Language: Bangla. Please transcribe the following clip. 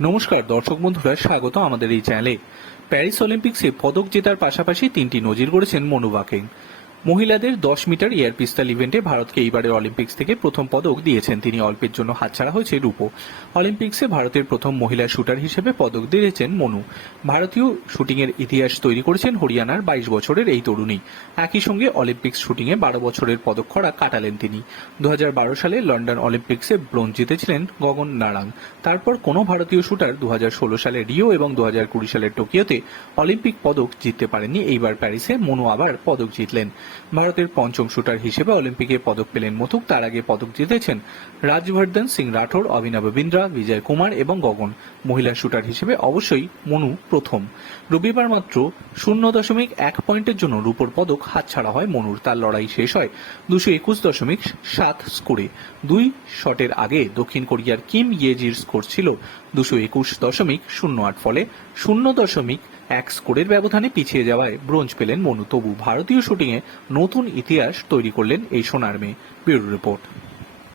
নমস্কার, দর্শক বন্ধুরা, স্বাগত আমাদের এই চ্যানেলে প্যারিস অলিম্পিক্সে পদক জেতার পাশাপাশি তিনটি নজির করেছেন মনু বাকেং মহিলাদের দশ মিটার এয়ার পিস্তল ইভেন্টে ভারতকে এইবারের অলিম্পিক্স থেকে প্রথম পদক দিয়েছেন। তিনি অল্পের জন্য হাতছাড়া হয়েছে রূপো। অলিম্পিক্সে ভারতের প্রথম মহিলা শুটার হিসেবে পদক দিয়েছেন মনু। ভারতীয় শুটিংয়ের ইতিহাস তৈরি করেছেন হরিয়ানার বাইশ বছরের এই তরুণী। একই সঙ্গে অলিম্পিক্স শুটিংয়ে বারো বছরের পদক খরা কাটালেন তিনি। দু হাজার বারো সালে লন্ডন অলিম্পিক্সে ব্রোঞ্জ জিতেছিলেন গগন নারাং তারপর কোনো ভারতীয় শুটার দু হাজার ষোলো সালে রিও এবং দু সালের টোকিওতে অলিম্পিক পদক জিততে পারেননি। এইবার প্যারিসে মনু আবার পদক জিতলেন। ভারতের পঞ্চম শুটার হিসেবে অলিম্পিকে পদক পেলেন মথুক তার আগে পদক জিতেছেন রাজবর্ধন সিং রাঠোর অভিনব বিন্দ্রা, বিজয় কুমার এবং গগন। মহিলা শুটার হিসেবে অবশ্যই মনু প্রথম। রবিবার মাত্র শূন্য দশমিক এক পয়েন্টের জন্য রূপোর পদক হাতছাড়া হয় মনুর। তার লড়াই শেষ হয় দুশো একুশ দশমিক সাত স্কোরে। দুই শটের আগে দক্ষিণ কোরিয়ার কিম ইয়েজির স্কোর ছিল দুশো একুশ দশমিক শূন্য আট, ফলে শূন্য দশমিক এক স্কোরের ব্যবধানে পিছিয়ে যাওয়ায় ব্রোঞ্জ পেলেন মনু। তবু ভারতীয় শুটিংয়ে নতুন ইতিহাস তৈরি করলেন এই সোনার মেয়ে। Bureau report.